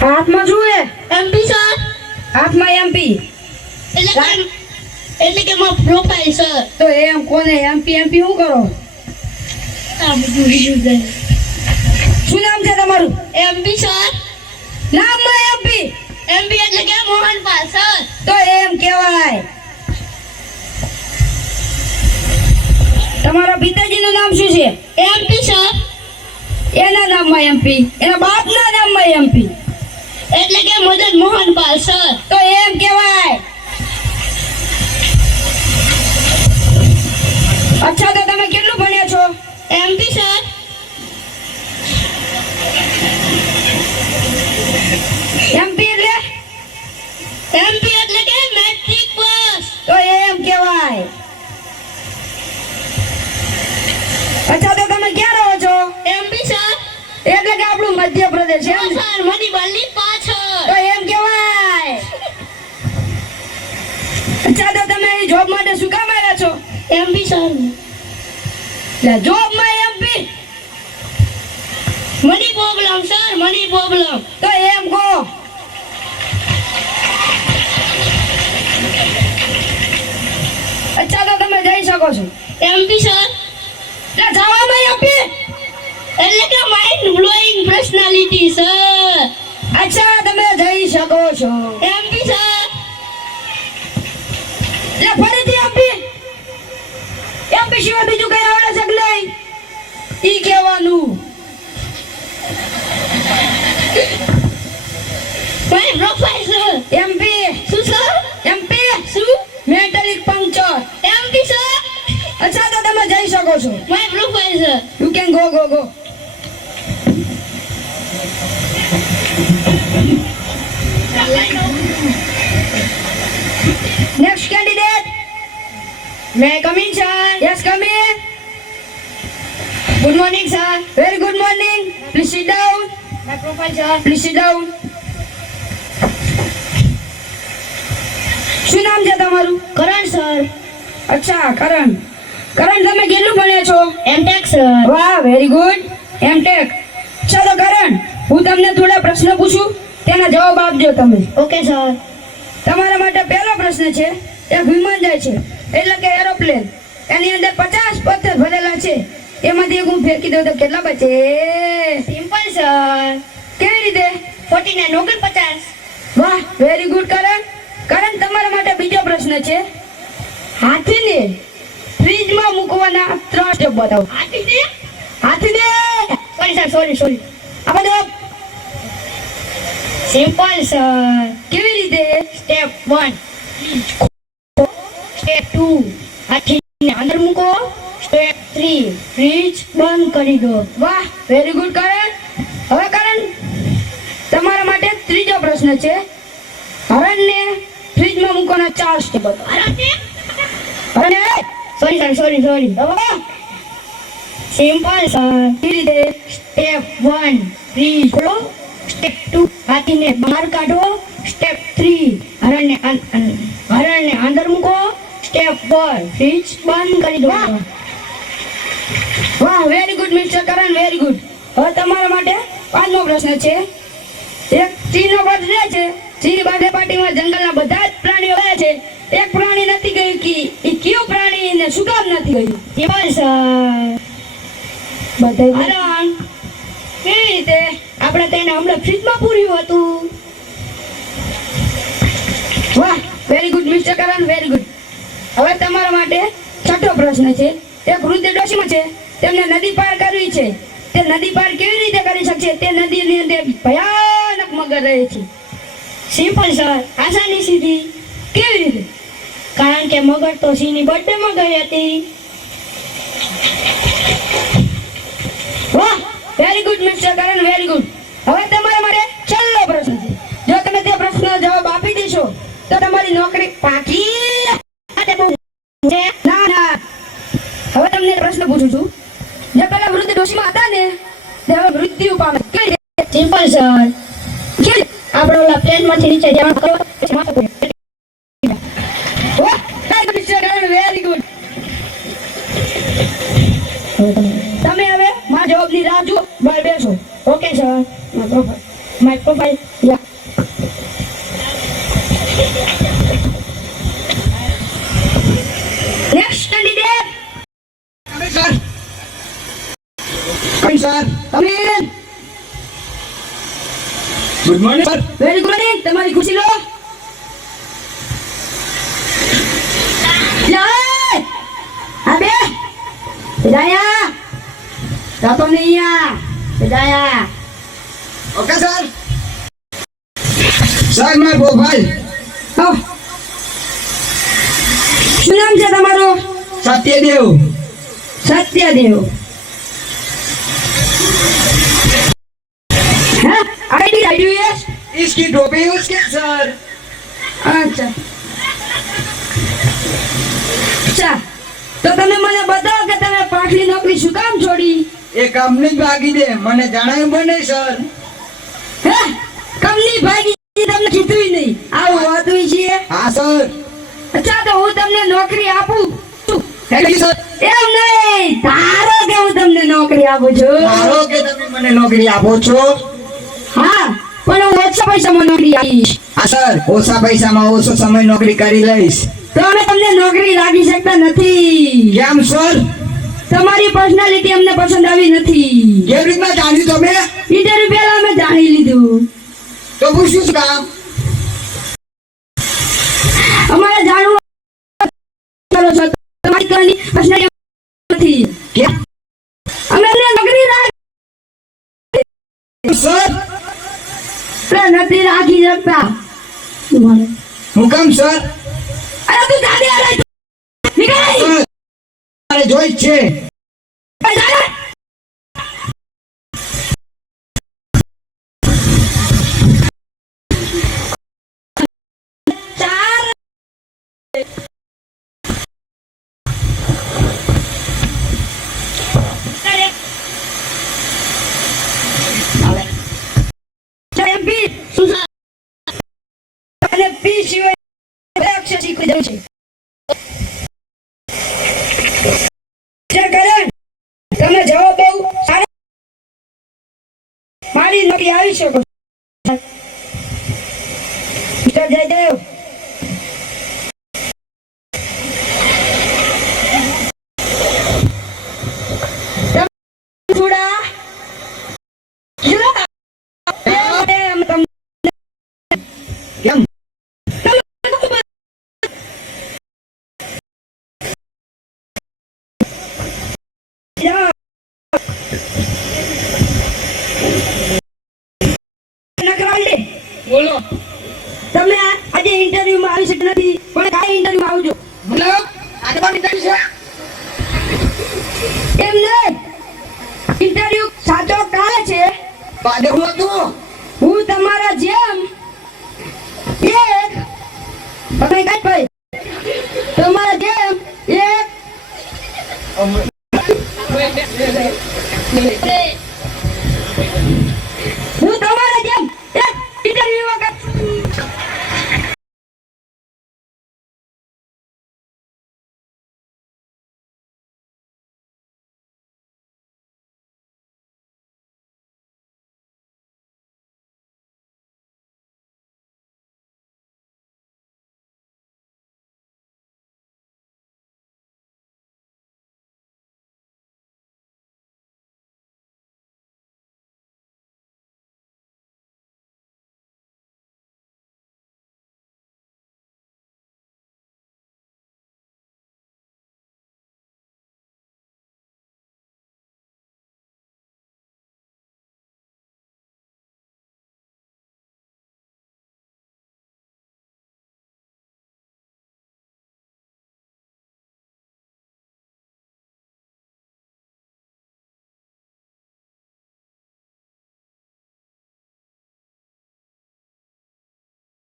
હાથમાં જુએ MP sir. હાથમાં એમપી એટલે કે મારો પ્રોફાઇલ સર. તો એમ કોને એમપી એમપી શું કરો? આ બધું વિડિયો ગેમ. શું નામ છે તમારું? MP sir. નામમાં એમપી. એમપી એટલે કે મોહનપાલ સર. તો એમ કહેવાય. તમારા પિતાજીનું નામ શું છે? MP sir. એના નામમાં એમપી. એના બાપના નામમાં એમપી. એટલે કે મદન મોહનપાલ સર. તો એમ કહેવાય. અચ્છા, તો તમે કેટલું ભણ્યા છો? MP sir. એમપી એટલે? એમપી એટલે કે મેટ્રિક પાસ. તો એમ કહેવાય. અચ્છા, તો તમે ક્યાં રહો છો? MP sir. એટલે કે આપણું મધ્યપ્રદેશ એમ? સર મધીબાલની પાછળ. તો એમ કહેવાય. અચ્છા, તો તમે અહીં જોબ માટે શું કામ આવ્યા છો? MP sir. જોબમાં MP? Money problem sir, money problem. તો એમ કહો. અચ્છા, તો તમે જઈ શકો છો. MP sir. જવામાં એમપી એટલે કે માઇન્ડ બ્લોઈંગ પર્સનાલિટી સર. અચ્છા, તમે જઈ શકો છો. MP sir. ફરીથી એમપી. એમપી સિવાય બીજું કઈ આવડે છે કે નહીં? ઈ કહેવાનું. My profile sir. એમપી શું સર? એમપી શું? Metallic puncture. MP sir. અચ્છા, તો તમે જઈ શકો છો. My profile sir. You can go. Next candidate. May I come in, sir? Yes, come in. Good morning, sir. Very good morning. Please sit down. My profile, sir. Please sit down. શું નામ છે તમારું? Karan, sir. અચ્છા, કરણ. કરણ, તમે કેટલું ભણ્યા છો? MTech, sir. વાહ, વેરી ગુડ. એમટેક. ચાલો કરણ, હું તમને થોડા પ્રશ્નો પૂછું, તેના જવાબ આપજો તમે. Okay, sir. તમારા માટે પહેલો પ્રશ્ન છે, એક વિમાન જાય છે એટલે કે એરોપ્લેન. એની અંદર 50 પથ્થર ભરેલા છે. એમાંથી એક હું ફેંકી દઉં તો કેટલા બચે? Simple, sir. કેવી રીતે? 49, 49. વાહ, વેરી ગુડ કરણ. કરણ, તમારા માટે બીજો પ્રશ્ન છે, હાથીને ફ્રીજમાં મૂકવાના 3 સ્ટેપ બતાવો. હાથીને? હાથીને Sorry, sir. Sorry. આ બધો Simple, sir. કેવી રીતે? Step 1. Step 2. હાથીને અંદર મૂકો. Step 3. ફ્રીજ બંધ કરી દો. વાહ, વેરી ગુડ કરણ. હવે કરણ, તમારા માટે ત્રીજો પ્રશ્ન છે, હરણને ફ્રીજમાં મૂકવાના 4 સ્ટેપ બતાવો. હરણને Sorry, sir. Sorry. Simple, sir. કેવી રીતે? Step 1. ફ્રીજ ખોલો. Step 2. હાથીને બહાર કાઢો. Step 3. હરણને અંદર મૂકો. Step 4. ફ્રીજ બંધ કરી દો. વાહ, વેરી ગુડ મિસ્ટર કરણ, વેરી ગુડ. હવે તમારા માટે 5મો પ્રશ્ન છે, એક સિંહનો વધ રહે છે. સિંહ બાંધે પાટીમાં જંગલના બધા જ પ્રાણીઓ ગયા છે. એક પ્રાણી નથી ગયું કે એ કયું પ્રાણી ને શું કામ નથી ગયું? Simple, sir. બધા હરણ. કેવી રીતે? આપણે તેને હમણાં ફ્રીજમાં પૂર્યું હતું. વાહ, વેરી ગુડ મિસ્ટર કરણ, વેરી ગુડ. હવે તમારા માટે 6થો પ્રશ્ન છે, એક વૃદ્ધ ડોશીમાં છે, તેમને નદી પાર કરવી છે. તે નદી પાર કેવી રીતે કરી શકશે? તે નદીની અંદર ભયાનક મગર રહે છે. Simple, sir. આસાની સીધી. કેવી રીતે? કારણ કે મગર તો સિંહની બર્થડેમાં ગઈ હતી. વાહ, વેરી ગુડ મિસ્ટર કરણ, વેરી ગુડ. હવે તમારા માટે છેલ્લો પ્રશ્ન છે, જો તમે તે પ્રશ્નનો જવાબ આપી દેશો તો તમારી નોકરી પાકી. ના, હવે તમને પ્રશ્ન પૂછું છું, જે પેલા વૃદ્ધ ડોશીમાં હતા ને તે હવે મૃત્યુ પામે. કેવી રીતે? Simple, sir. આપણે ઓલા પ્લેનમાંથી નીચે જવાનું કરો પછી માથું પૂર્યું. વાહ, વેરી ગુડ મિસ્ટર કરણ, વેરી ગુડ. તમે હવે મારા જવાબની રાહ જુઓ. બહાર બેસો. Okay, sir. બરોબર. my profile. Yeah. Next candidate sir sir તમે good morning sir very good morning, તમારી ખુશી લો. લે, અબે વિદાયા રાતો નહીં વિદાયા. Okay sir sir my profile શું નામ છે તમારું? સત્યદેવ સત્યદેવ. હા, આઈડી આઈડી इसकी टोपी उसके सर અચ્છા અચ્છા, તો તમે મને બતાવો કે તમે પાટલી નોકરી શું કામ છોડી? એ કંપની ભાગી દે મને જણાવ્યું બને સર હે, કંપની ભાગી તમને કીધું નહીં આવું હોતું છે? હા સર અચ્છા, તો હું તમને નોકરી આપું છું. થેન્ક યુ સર એમ નહીં, ધારો કે હું તમને નોકરી આપું છું. ધારો કે તમે મને નોકરી આપો છો હા, પણ હું ઓછા પૈસામાં નોકરી આપીશ. હા સર ઓછા પૈસામાં ઓછો સમય નોકરી કરી લઈશ તો અમે તમને નોકરી લાગી શકતા નથી. કેમ સર તમારી પર્સનાલિટી અમને પસંદ આવી નથી. કેવી રીતના જાણ્યું તમે ઇન્ટરવ્યુ પહેલા અમે જાણી લીધું. તો પૂછ્યું શું કામ અમારે જાણવું કરો છો તમારી પર્સનાલિટી નથી. કેમ અમે અમને નોકરી સર નથી રાખી શકતા. હું કામ સર અરે તું ગાડી આલે નીકળ. સર મારે જોઈ જ છે ચાર MP અને પી સિવાય અક્ષર શીખવી દઉં છે. કરણ, તમે જવાબ બહુ સારો મારી નોકરી આવી શકો છો. મિસ્ટર જયદેવ, થોડા એમ તમને કેમ બોલો તમે આજે ઇન્ટરવ્યુ માં આવી શકતા નથી, પણ કાલે ઇન્ટરવ્યુ માં આવજો. મતલબ આજે પણ ઇન્ટરવ્યુ છે એમ નહીં, ઇન્ટરવ્યુ સાચો કાલે છે. બાદે હું હતું હું તમારા જેમ એક તમે કઈ ભાઈ